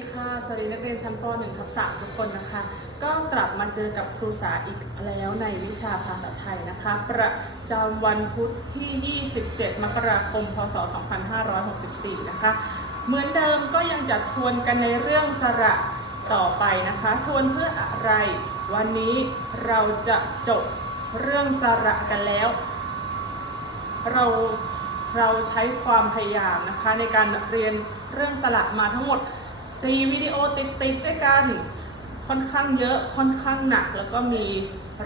สดีค่ะ สวัสดีนักเรียนชั้นป .1 ทับ3ทุกคนนะคะ ก็กลับมาเจอกับครูสาอีกแล้วในวิชาภาษาไทยนะคะ ประจำวันพุธที่ 27 มกราคม พศ 2564 นะคะ เหมือนเดิมก็ยังจะทวนกันในเรื่องสระต่อไปนะคะ ทวนเพื่ออะไร วันนี้เราจะจบเรื่องสระกันแล้ว เราเราใช้ความพยายามนะคะในการเรียนเรื่องสระมาทั้งหมด 4วิดีโอติดๆด้วยกัน ค่อนข้างเยอะค่อนข้างหนัก แล้วก็มี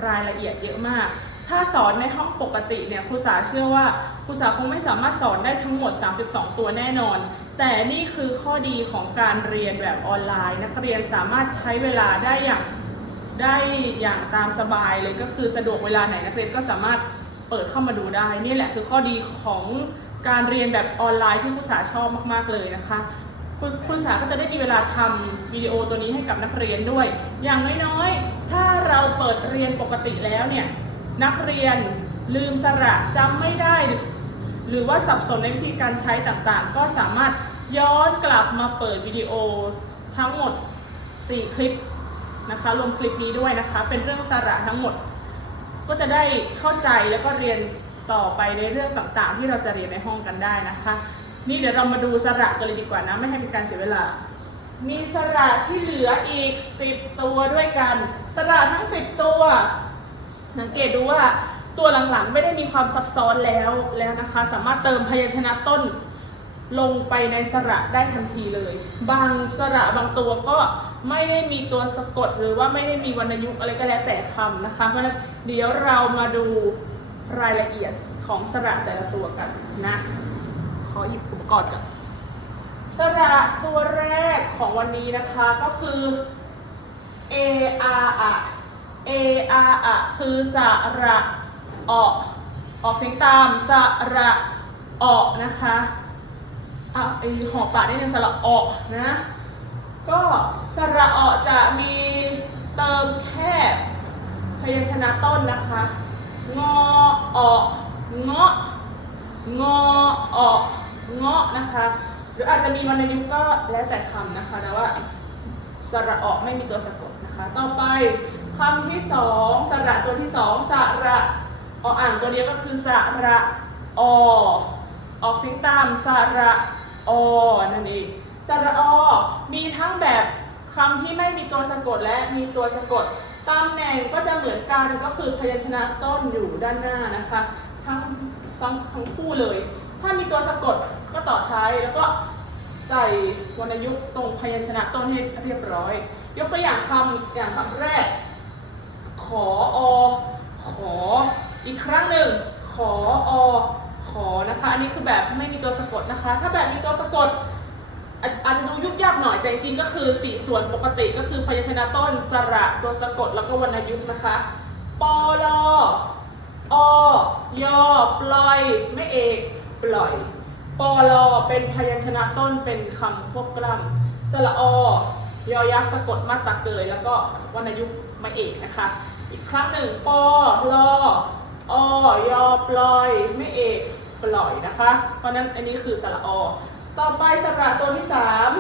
รายละเอียดเยอะมาก ถ้าสอนในห้องปกติเนี่ยครูสาเชื่อว่าครูสาคงไม่สามารถสอนได้ทั้งหมด 32 ตัวแน่นอน แต่นี่คือข้อดีของการเรียนแบบออนไลน์ นักเรียนสามารถใช้เวลาได้อย่างได้อย่างตามสบายเลยก็คือสะดวกเวลาไหนนักเรียนก็สามารถเปิดเข้ามาดูได้ นี่แหละคือข้อดีของการเรียนแบบออนไลน์ที่ครูสาชอบมาก ๆ เลยนะคะ คุณครูสาก็จะได้มีเวลาทำวิดีโอตัวนี้ให้กับนักเรียนด้วย อย่างน้อยๆ ถ้าเราเปิดเรียนปกติแล้วเนี่ยนักเรียนลืมสระจำไม่ได้ หรือว่าสับสนในวิธีการใช้ต่างๆ ก็สามารถย้อนกลับมาเปิดวิดีโอทั้งหมด 4 คลิปนะคะรวมคลิปนี้ด้วยนะคะ เป็นเรื่องสาระทั้งหมด ก็จะได้เข้าใจแล้วก็เรียนต่อไปในเรื่องต่างๆ ที่เราจะเรียนในห้องกันได้นะคะ นี่เดี๋ยวเรามาดูสระกันเลยดีกว่านะ ไม่ให้เป็นการเสียเวลา มีสระที่เหลืออีก 10 ตัวด้วยกัน สระทั้ง 10 ตัว สังเกตดูว่าตัวหลังๆ ไม่ได้มีความซับซ้อนแล้วแล้วนะคะ สามารถเติมพยัญชนะต้นลงไปในสระได้ทันทีเลย บางสระบางตัวก็ไม่ได้มีตัวสะกด หรือว่าไม่ได้มีวรรณยุกต์อะไรก็แล้วแต่คำนะคะ เพราะฉะนั้นเดี๋ยวเรามาดูรายละเอียดของสระแต่ละตัวกันนะ ขอหยิบป ก่อนสระตัวแรกของวันนี้นะคะก็คือ A R อะ A R อะคือสระออกออกเสียงตามสระออกนะคะอะไอหอบปากนี่เป็นสระออกนะก็สระออกจะมีเติมแค่พยัญชนะต้นนะคะ งอออกเงาะงอออก เงาะนะคะ หรืออาจจะมีวรรณยุกต์ก็แล้วแต่คำนะคะ แต่ว่าสระออกไม่มีตัวสะกดนะคะ ต่อไปคำที่สองสระตัวที่สองสระออ่างตัวเดียวก็คือสระอออกเสียงตามสระอนั่นเองสระอมีทั้งแบบคำที่ไม่มีตัวสะกดและมีตัวสะกดตำแหน่งก็จะเหมือนกันก็คือพยัญชนะต้นอยู่ด้านหน้านะคะ ทั้งทั้งทั้งคู่เลย ถ้ามีตัวสะกดก็ต่อท้ายแล้วก็ใส่วรรณยุกต์ตรงพยัญชนะต้นให้เรียบร้อย ยกตัวอย่างคำอย่างคำแรก ขออขอ อีกครั้งหนึ่ง ขออขอนะคะ อันนี้คือแบบไม่มีตัวสะกดนะคะ ถ้าแบบมีตัวสะกดอาจจะดูยุบยับหน่อยแต่จริงก็คือสี่ส่วนปกติก็คือพยัญชนะต้นสระตัวสะกดแล้วก็วรรณยุกต์นะคะปอลออยอปล่อย ไม่เอก ปล่อยปอลอเป็นพยัญชนะต้นเป็นคำควบกล้ำสระอยอยักษ์สะกดมาตราเกย แล้วก็วรรณยุกต์ม่เอกนะคะ อีกครั้งหนึ่งปอลออยอปล่อยไม่เอกปล่อยนะคะ เพราะฉะนั้นอันนี้คือสระอ ต่อไปสระตัวที่สาม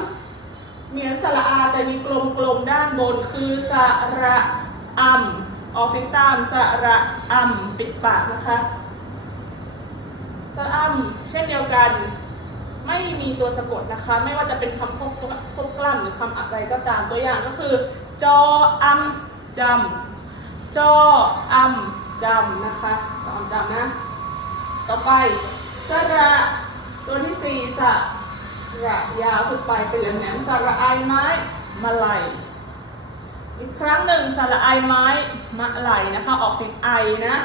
เหมือนสระอาแต่มีกลมๆด้านบนคือสระอ่ำออกเสียงตามสระอ่ำปิดปากนะคะ สะอ่ำเช่นเดียวกัน ไม่มีตัวสะกดนะคะ ไม่ว่าจะเป็นคำควบควบกล้ำหรือคำอะไรก็ตามตัวอย่างก็คือ จออำจำจออำจำนะคะจออำจำนะ ต่อไปสระตัวที่สี่สระยาวขึ้นไปเป็นแหลมๆสระไอไม้มาไหลอีกครั้งหนึ่งสระไอไม้มะไหลนะคะ ออกเสียงไอนะ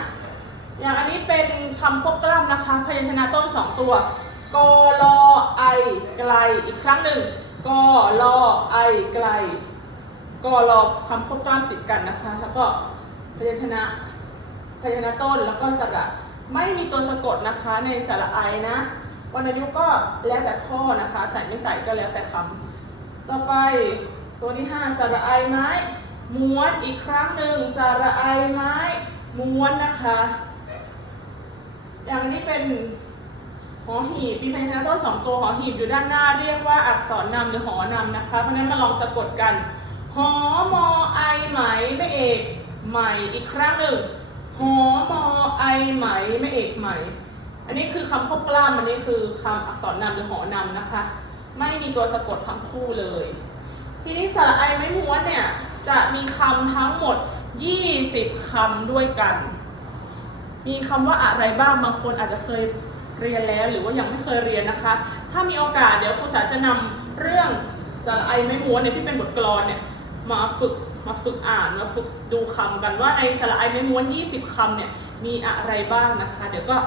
อย่างอันนี้เป็นคำควบกล้ำนะคะพยัญชนะต้นสองตัวกอลอไอไกลอีกครั้งหนึ่งกอลอไอไกลกอลอคำควบกล้ำติดกันนะคะ แล้วก็พยัญชนะพยัญชนะต้นแล้วก็สระไม่มีตัวสะกดนะคะในสระไอนะวรรณยุกต์ก็แล้วแต่ข้อนะคะ ใส่ไม่ใส่ก็แล้วแต่คำต่อไปตัวที่ 5สระไอไม้ม้วนอีกครั้งหนึ่งสระไอไม้ม้วนนะคะ อย่างนี้เป็นหอหีบมีพยัญชนะต้นสองตัวหอหีบอยู่ด้านหน้า เรียกว่าอักษรนำหรือหอนำนะคะ เพราะฉะนั้นมาลองสะกดกัน หอมอไอไหมไม่เอกไหมอีกครั้งหนึ่งหอมอไอไหมไม่เอกไหม อันนี้คือคำควบกล้ามอันนี้คือคำอักษรนำหรือหอนำนะคะ ไม่มีตัวสะกดทั้งคู่เลย ทีนี้สระไอไม้ม้วนเนี่ยจะมีคำทั้งหมด 20 คำด้วยกัน มีคำว่าอะไรบ้างบางคนอาจจะเคยเรียนแล้วหรือว่ายังไม่เคยเรียนนะคะ ถ้ามีโอกาสเดี๋ยวครูสาจะนำเรื่องสระไอไม้ม้วนเนี่ยที่เป็นบทกลอนเนี่ยมาฝึกมาฝึกอ่านมาฝึกดูคำกันว่าในสระไอไม้ม้วน 20คำเนี่ยมีอะไรบ้างนะคะ เดี๋ยวก็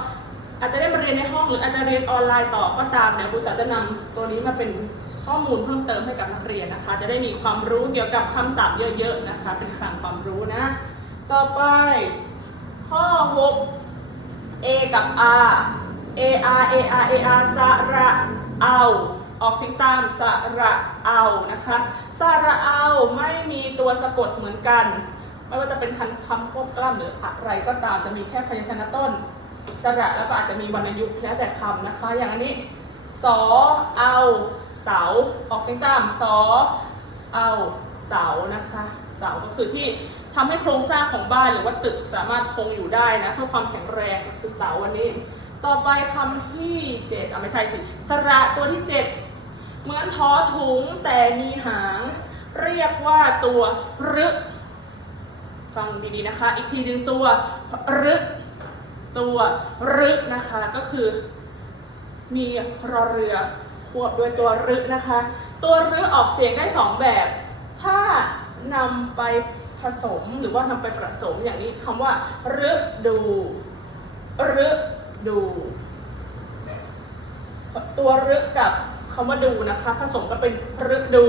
อาจจะได้มาเรียนในห้องหรืออาจจะเรียนออนไลน์ต่อก็ตามเดี๋ยวครูสาจะนำตัวนี้มาเป็นข้อมูลเพิ่มเติมให้กับนักเรียนนะคะ จะได้มีความรู้เกี่ยวกับคำศัพท์เยอะๆนะคะ เป็นคลังความรู้นะ ต่อไป ข้อ 6 A กับ R A R A R A R สระเอา ออกเสียงตามสระเอานะคะสระเอาไม่มีตัวสะกดเหมือนกัน ไม่ว่าจะเป็นคำคำควบกล้ำหรืออะไรก็ตามจะมีแค่พยัญชนะต้นสระแล้วก็อาจจะมีวรรณยุกต์แล้วแต่คำนะคะ อย่างอันนี้สอเอาเสา ออกเสียงตามสอเอาเสานะคะ เสาก็คือที่ทำให้โครงสร้างของบ้านหรือว่าตึกสามารถคงอยู่ได้นะเพื่อความแข็งแรงคือเสาวันนี้ ต่อไปคำที่เจ็ดอะไม่ใช่สิสระตัวที่เจ็ดเหมือนท้อถุงแต่มีหาง เรียกว่าตัวรึฟังดีๆนะคะ อีกทีหนึ่งตัวรึตัวรึนะคะก็คือ มีรอเรือควบด้วยตัวรึนะคะ ตัวรึออกเสียงได้สองแบบ ถ้า นำไปผสมหรือว่านำไปผสมอย่างนี้คำว่ารึดูรึดู ตัวรึกับคำว่าดูนะคะ ผสมก็เป็นฤดู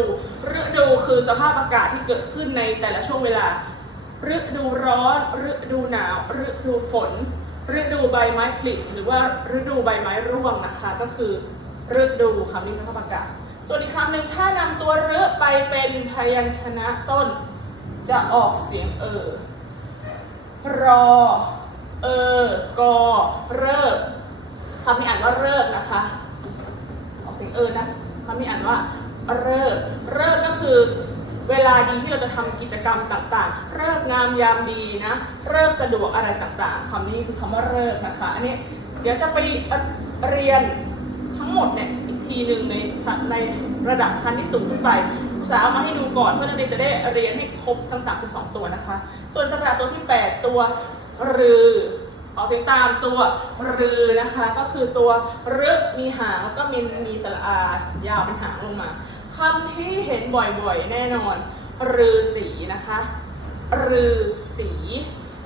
ฤดูคือสภาพอากาศที่เกิดขึ้นในแต่ละช่วงเวลาฤดูร้อนฤดูหนาวฤดูฝนฤดูใบไม้ผลิหรือว่าฤดูใบไม้ร่วงนะคะ ก็คือฤดูคำนี้สภาพอากาศ ส่วนอีกคำหนึ่งถ้านำตัวฤไปเป็นพยัญชนะต้น จะออกเสียงเออ รอ เออ กอ เริกคำนี้อ่านว่าเริกนะคะ ออกเสียงเออนะคำนี้อ่านว่าเริกเริกก็คือเวลาดีที่เราจะทำกิจกรรมต่างๆเริกงามยามดีนะเริกสะดวกอะไรต่างๆคำนี้คือคำว่าเริกนะคะ อันนี้เดี๋ยวจะไปเรียนทั้งหมดเนี่ย ทีหนึ่งในชั้นในระดับชั้นที่สูงขึ้นไปอุตสาเอามาให้ดูก่อนเพื่อนักเรียนจะได้เรียนให้ครบทั้ง 32 ตัวนะคะ ส่วนสระตัวที่ 8 ตัวรือออกเสียงตามตัวรือนะคะ ก็คือตัวรึมีหางแล้วก็มีมีสระอายาวเป็นหางลงมาคำที่เห็นบ่อยๆ แน่นอน รือสีนะคะรือสี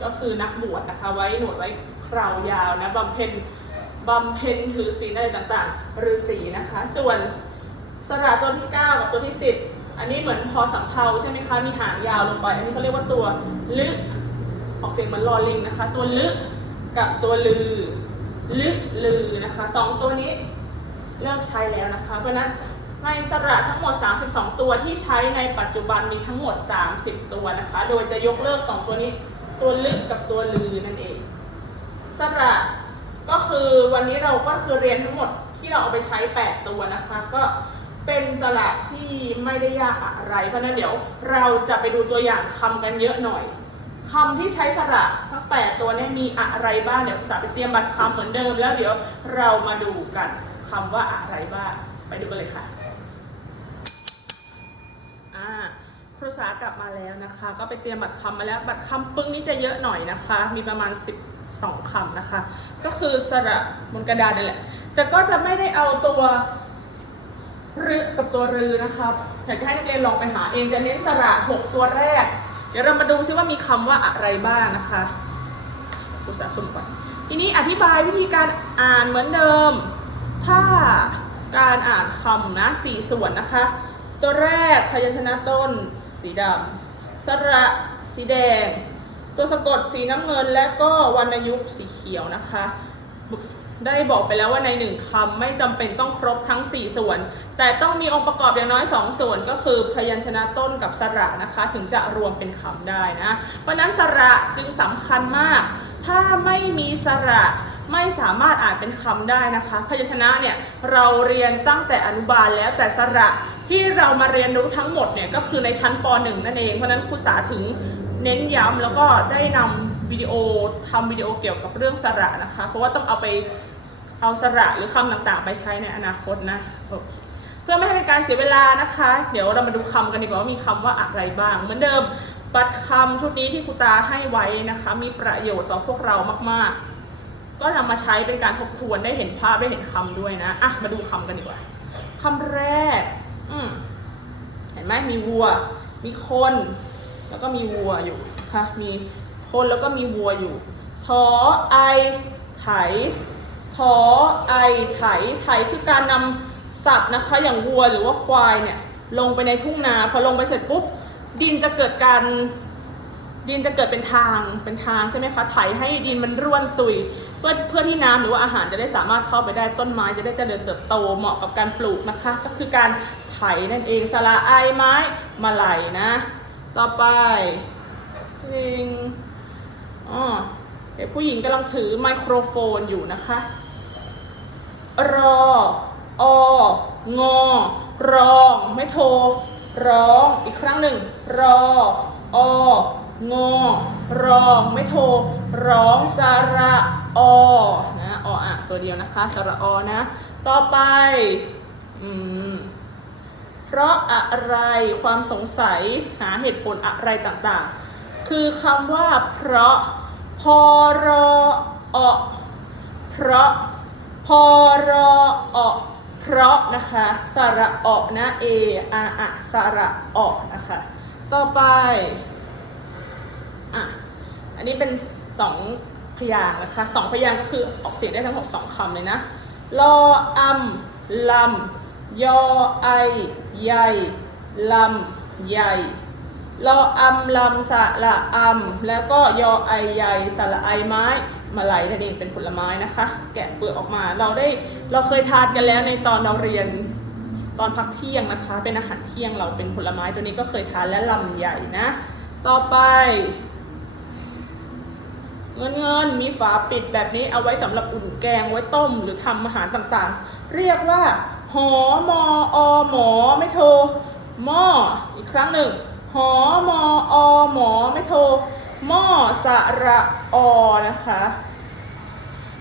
ก็คือนักบวชนะคะ ไว้หนวดไว้คราวยาวนะบำเพ็ญ บำเพ็ญถือศีลอะไรต่างๆรือสีนะคะ ส่วนสระตัวที่ 9 กับตัวที่ 10 อันนี้เหมือนพอสำเพาใช่ไหมคะ มีหางยาวลงไป อันนี้เขาเรียกว่าตัวลึกออกเสียงเหมือนลอลิงนะคะ ตัวลึกกับตัวลือ ลึกลือนะคะสองตัวนี้เลิกใช้แล้วนะคะ เพราะฉะนั้นในสระทั้งหมด 32 ตัวที่ใช้ในปัจจุบันมีทั้งหมด 30 ตัวนะคะ โดยจะยกเลิก 2 ตัวนี้ ตัวลึกกับตัวลือนั่นเอง สระ ก็คือวันนี้เราก็คือเรียนทั้งหมดที่เราเอาไปใช้ 8 ตัวนะคะ ก็เป็นสระที่ไม่ได้ยากอะไร เพราะนั้นเดี๋ยวเราจะไปดูตัวอย่างคำกันเยอะหน่อยคำที่ใช้สระทั้ง 8 ตัวเนี่ยมีอะไรบ้างเดี๋ยวภาษาไปเตรียมบัตรคำเหมือนเดิมแล้วเดี๋ยวเรามาดูกันคำว่าอะไรบ้างไปดูกันเลยค่ะครูสากลับมาแล้วนะคะ ก็ไปเตรียมบัตรคำมาแล้ว บัตรคำปึ้งนี้จะเยอะหน่อยนะคะ มีประมาณ 12คำนะคะ ก็คือสระบนกระดานนี่แหละ แต่ก็จะไม่ได้เอาตัวรึกับตัวรือนะคะอยากจะให้นักเรียนลองไปหาเองจะเน้นสระหกตัวแรก เดี๋ยวเรามาดูซิว่ามีคำว่าอะไรบ้างนะคะครูสาสุ่มก่อนทีนี้อธิบายวิธีการอ่านเหมือนเดิม ถ้าการอ่านคำนะสี่ส่วนนะคะ ตัวแรกพยัญชนะต้น สีดำสระสีแดง ตัวสะกดสีน้ำเงินและก็วรรณยุกต์สีเขียวนะคะ ได้บอกไปแล้วว่าในหนึ่งคำไม่จำเป็นต้องครบทั้ง 4 ส่วน แต่ต้องมีองค์ประกอบอย่างน้อย 2 ส่วนก็คือพยัญชนะต้นกับสระนะคะ ถึงจะรวมเป็นคำได้นะ เพราะนั้นสระจึงสำคัญมาก ถ้าไม่มีสระไม่สามารถอ่านเป็นคำได้นะคะ พยัญชนะเนี่ยเราเรียนตั้งแต่อนุบาลแล้วแต่สระที่เรามาเรียนรู้ทั้งหมดเนี่ยก็คือในชั้นป .1 นั่นเอง เพราะนั้นครูสาถึง เน้นย้ำแล้วก็ได้นำวิดีโอทำวิดีโอเกี่ยวกับเรื่องสระนะคะ เพราะว่าต้องเอาไปเอาสระหรือคำต่างๆ ไปใช้ในอนาคตนะโอเคเพื่อไม่ให้เป็นการเสียเวลานะคะ เดี๋ยวเรามาดูคำกันดีกว่าว่ามีคำว่าอะไรบ้าง เหมือนเดิมบัตรคำชุดนี้ที่ครูตาให้ไว้นะคะ มีประโยชน์ต่อพวกเรามากๆ ก็นำมาใช้เป็นการทบทวนได้เห็นภาพได้เห็นคำด้วยนะอะมาดูคำกันดีกว่าคำแรก อืมเห็นไหมมีวัว มีคน แล้วก็มีวัวอยู่ค่ะมีคนแล้วก็มีวัวอยู่ทอไอไถทอไอไถไถคือการนำสัตว์นะคะ อย่างวัวหรือว่าควายเนี่ยลงไปในทุ่งนาพอลงไปเสร็จปุ๊บดินจะเกิดการดินจะเกิดเป็นทางเป็นทางใช่ไหมคะไถให้ดินมันร่วนซุย เพื่อเพื่อที่น้ำหรือว่าอาหารจะได้สามารถเข้าไปได้ต้นไม้จะได้เจริญเติบโตเหมาะกับการปลูกนะคะ ก็คือการไถนั่นเองสละไอไม้มาไหลนะ ต่อไปลิงอ๋อเด็กผู้หญิงกำลังถือไมโครโฟนอยู่นะคะ รอ อ งอ รอง ไม่โทร ร้อง อีกครั้งหนึ่ง รอ อ งอ รอง ไม่โทร ร้อง สระอ นะ ออะตัวเดียวนะคะ สระอ นะ ต่อไป อืม เพราะอะไรความสงสัยหาเหตุผลอะไรต่างๆ คือคำว่า เพราะพอรออเพราะพอรออเพราะนะคะสระออนะเออาอะสระออนะคะต่อไปอะอันนี้เป็นสองพยางนะคะสองพยางค์ก็คือออกเสียงได้ทั้งหมดสองคำเลยนะ ลออัมลำ ยอไอใหญ่ลำใหญ่ลออัมลำสระอัมแล้วก็ยอไอใหญ่สระไอไม้มาไหลนั่นเองเป็นผลไม้นะคะ แกะเปลือกออกมาเราได้เราเคยทานกันแล้วในตอนเราเรียนตอนพักเที่ยงนะคะ เป็นอาหารเที่ยงเราเป็นผลไม้ตัวนี้ก็เคยทานและลำใหญ่นะ ต่อไป เงินเงินมีฝาปิดแบบนี้เอาไว้สำหรับอุ่นแกงไว้ต้มหรือทำอาหารต่างๆ เรียกว่า หอมออหมอไม่โทรหม้ออีกครั้งหนึ่งหอมออหมอไม่โทรหม้อสระอนะคะ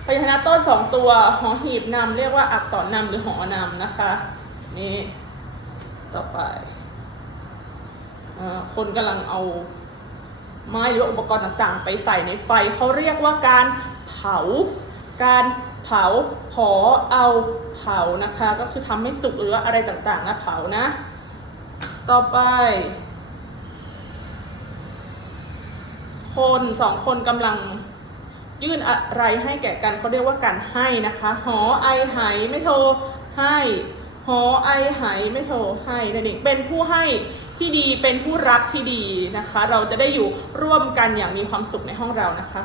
พยัญชนะต้นสองตัวหอหีบนำเรียกว่าอักษรนำหรือหอนำนะคะนี่ต่อไปอคนกำลังเอาไม้หรืออุปกรณ์ต่างๆ ไปใส่ในไฟเขาเรียกว่าการเผาการ เผาผอเอาเผานะคะ ก็คือทำให้สุกหรือว่าอะไรต่างๆนะเผานะ ต่อไป คนสองคนกำลังยื่นอะไรให้แก่กันเขาเรียกว่าการให้นะคะหอไอไหไม่โทรให้หอไอไหไม่โทรให้นั่นเองเป็นผู้ให้ที่ดีเป็นผู้รักที่ดีนะคะ เราจะได้อยู่ร่วมกันอย่างมีความสุขในห้องเรานะคะ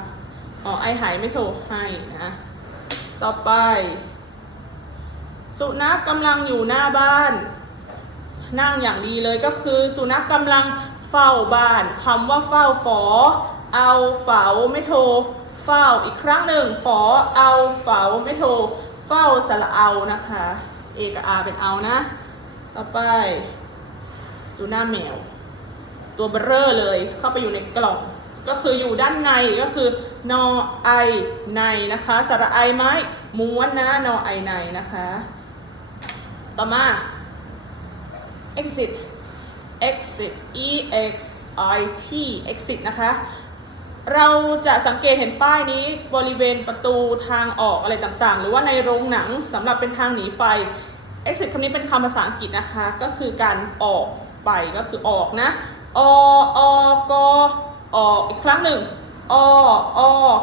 หอไอไหไม่โทรให้นะ ต่อไป สุนัขกำลังอยู่หน้าบ้าน นั่งอย่างดีเลยก็คือ สุนัขกำลังเฝ้าบ้านคำว่าเฝ้าฝอ เอาเฝาไม่โทรเฝ้าอีกครั้งหนึ่งฝอเอาเฝาไม่โทรเฝ้าสระเอานะคะ เอกับอาเป็นเอานะ ต่อไป ดูหน้าแมว ตัวเบลเลอร์เลยเข้าไปอยู่ในกล่อง ก็คืออยู่ด้านในก็คือนอไอในนะคะสระไอไม้ม้วนนะนอไอในนะคะ ต่อมา exit exit e x i t exit นะคะ เราจะสังเกตเห็นป้ายนี้บริเวณประตูทางออกอะไรต่างๆ หรือว่าในโรงหนังสำหรับเป็นทางหนีไฟ exit คำนี้เป็นคำภาษาอังกฤษนะคะ ก็คือการออกไปก็คือออกนะ อออก ออกอีกครั้งหนึ่งอออก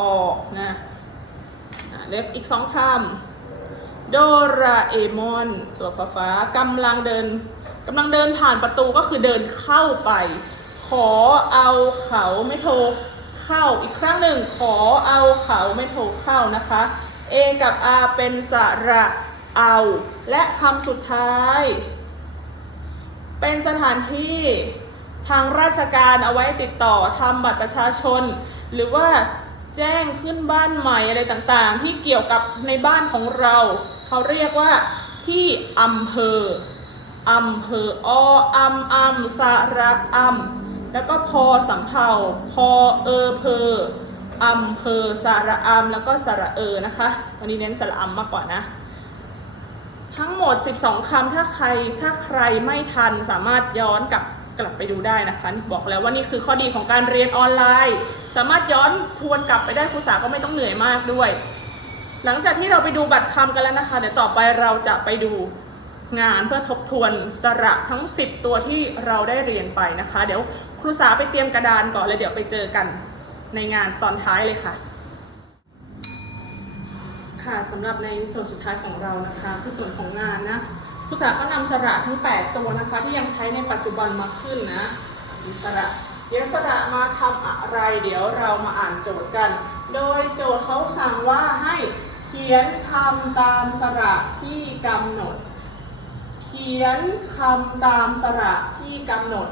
ออกนะเล็บอีกสองคำโดราเอมอนตัวฟ้าฟ้ากำลังเดินกำลังเดินผ่านประตูก็คือเดินเข้าไป ขอเอาเขาไม่โทรเข้าอีกครั้งหนึ่งขอเอาเขาไม่โทรเข้านะคะ A กับ R เป็นสระเอา และคำสุดท้าย เป็นสถานที่ ทางราชการเอาไว้ติดต่อทำบัตรประชาชน หรือว่าแจ้งขึ้นบ้านใหม่อะไรต่างๆ ที่เกี่ยวกับในบ้านของเรา เขาเรียกว่าที่อำเภออำเภอออัมอัมสระอัมแล้วก็พอสำเภาพอเออเพออำเภอสระอัมแล้วก็สระเออนะคะ วันนี้เน้นสระอัมมากกว่านะ ทั้งหมด 12คำถ้าใครถ้าใครไม่ทันสามารถย้อนกลับ กลับไปดูได้นะคะบอกแล้วว่านี่คือข้อดีของการเรียนออนไลน์ สามารถย้อนทวนกลับไปได้ครูสาก็ไม่ต้องเหนื่อยมากด้วย หลังจากที่เราไปดูบัตรคำกันแล้วนะคะเดี๋ยวต่อไปเราจะไปดูงานเพื่อทบทวนสระทั้ง 10 ตัวที่เราได้เรียนไปนะคะ เดี๋ยวครูสาไปเตรียมกระดานก่อนเลยเดี๋ยวไปเจอกันในงานตอนท้ายเลยค่ะ ค่ะสำหรับในส่วนสุดท้ายของเรานะคะคือส่วนของงานนะ ครูสาก็นำสระทั้ง 8 ตัวนะคะ ที่ยังใช้ในปัจจุบันมาขึ้นนะสระเดี๋ยวสระมาทำอะไร เดี๋ยวเรามาอ่านโจทย์กัน โดยโจทย์เขาสั่งว่าให้เขียนคำตามสระที่กำหนด เขียนคำตามสระที่กำหนด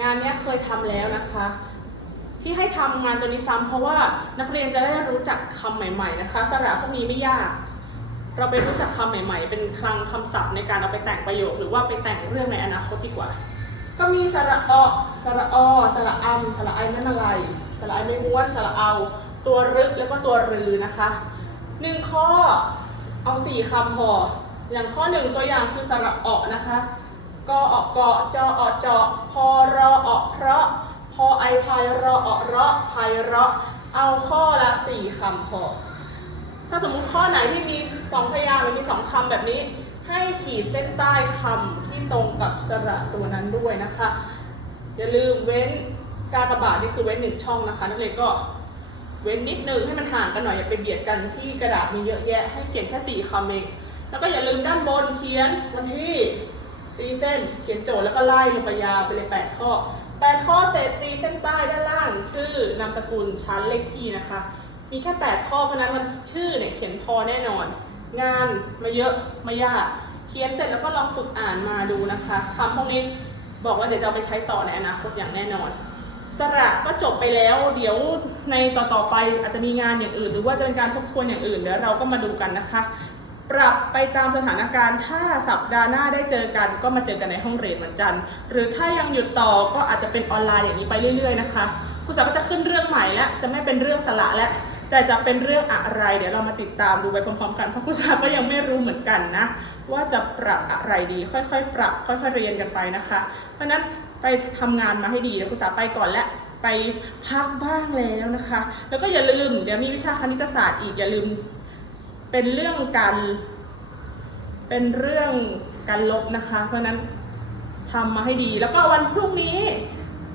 งานเนี้ยเคยทำแล้วนะคะที่ให้ทำงานตัวนี้ซ้ำเพราะว่านักเรียนจะได้รู้จักคำใหม่ ๆ นะคะสระพวกนี้ไม่ยาก เราไปรู้จักคำใหม่ ๆ เป็นคลังคำศัพท์ในการเอาไปแต่งประโยค หรือว่าไปแต่งเรื่องในอนาคตดีกว่า ก็มีสระอสระอสระอัมสระไอนั่นอะไร สระไอไม่ม้วนสระเอา ตัวรึกแล้วก็ตัวรือนะคะหนึ่งข้อเอาสี่คำพอ อย่างข้อหนึ่งตัวอย่างคือสระออนะคะกออกเกาะจออเจาะพอรออเพราะ พอไอพายรออเราะพายเราะเอาข้อละสี่คำพอ ถ้าสมมติข้อไหนที่มี สองพยางค์หรือมีสองคำแบบนี้ ให้ขีดเส้นใต้คำที่ตรงกับสระตัวนั้นด้วยนะคะ อย่าลืมเว้นกากบาทนี่คือเว้นหนึ่งช่องนะคะนักเรียนก็เว้นนิดนึงให้มันห่างกันหน่อยอย่าไปเบียดกันที่กระดาษมีเยอะแยะให้เขียนแค่สี่คำเองแล้วก็อย่าลืมด้านบนเขียนวันที่ตีเส้นเขียนโจทย์แล้วก็ไล่ลงไปยาวไปเลยแปดข้อแปดข้อเสร็จตีเส้นใต้ด้านล่าง ชื่อนามสกุลชั้นเลขที่นะคะ มีแค่8ข้อเพราะนั้นมันชื่อเนี่ยเขียนพอแน่นอน งานมาเยอะม่ยาก เขียนเสร็จแล้วก็ลองฝึกอ่านมาดูนะคะคำพวกนี้บอกว่าเดี๋ยวจะเอาไปใช้ต่อในอนาคตอย่างแน่นอน สระก็จบไปแล้ว เดี๋ยวในต่อๆไปอาจจะมีงานอย่างอื่น หรือว่าจะเป็นการทบทวนอย่างอื่นเดี๋ยวเราก็มาดูกันนะคะ ปรับไปตามสถานการณ์ ถ้าสัปดาห์หน้าได้เจอกัน ก็มาเจอกันในห้องเรียนวันจันทร์ หรือถ้ายังหยุดต่อก็อาจจะเป็นออนไลน์อย่างนี้ไปเรื่อย ๆ นะคะครูสาวก็จะขึ้นเรื่องใหม่แล้วจะไม่เป็นเรื่องสละแล้ว แต่จะเป็นเรื่องอะไรเดี๋ยวเรามาติดตามดูไปพร้อมๆกันเพราะครูสาก็ยังไม่รู้เหมือนกันนะ ว่าจะปรับอะไรดี ค่อยๆ ปรับ ค่อยๆเรียนกันไปนะคะ เพราะนั้นไปทำงานมาให้ดีเดี๋ยวครูสาไปก่อนและไปพักบ้างแล้วนะคะ แล้วก็อย่าลืมเดี๋ยวมีวิชาคณิตศาสตร์อีกอย่าลืม เป็นเรื่องการเป็นเรื่องการลบนะคะ เพราะนั้นทำมาให้ดีแล้วก็วันพรุ่งนี้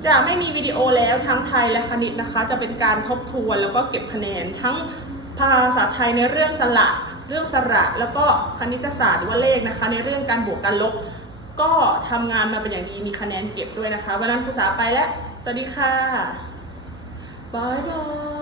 จะไม่มีวิดีโอแล้วทั้งไทยและคณิตนะคะ จะเป็นการทบทวนแล้วก็เก็บคะแนนทั้งภาษาไทยในเรื่องสระเรื่องสระแล้วก็คณิตศาสตร์หรือว่าเลขนะคะ ในเรื่องการบวกการลบ ก็ทำงานมาเป็นอย่างดีมีคะแนนเก็บด้วยนะคะวันนั้นครูสาไปแล้ว สวัสดีค่ะบายบาย